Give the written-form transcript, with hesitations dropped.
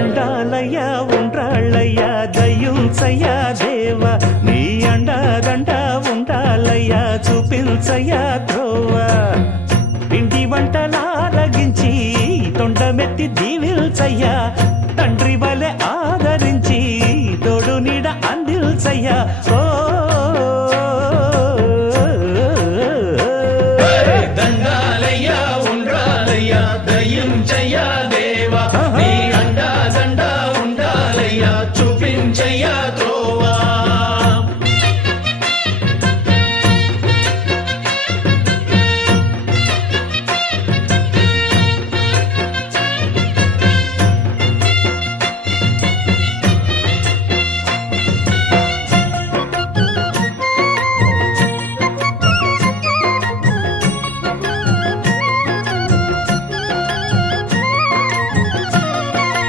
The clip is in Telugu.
దండాలయ్యా ఉండ్రాళ్ళయ్యా దయ్యుంచయ్యా దేవ నీ అండాదండ ఉండాలయ్యా చూపించయ్యా త్రోవ పిండి వంటలారగించి తొండమెత్తి దీవిల్చయ్యా తండ్రి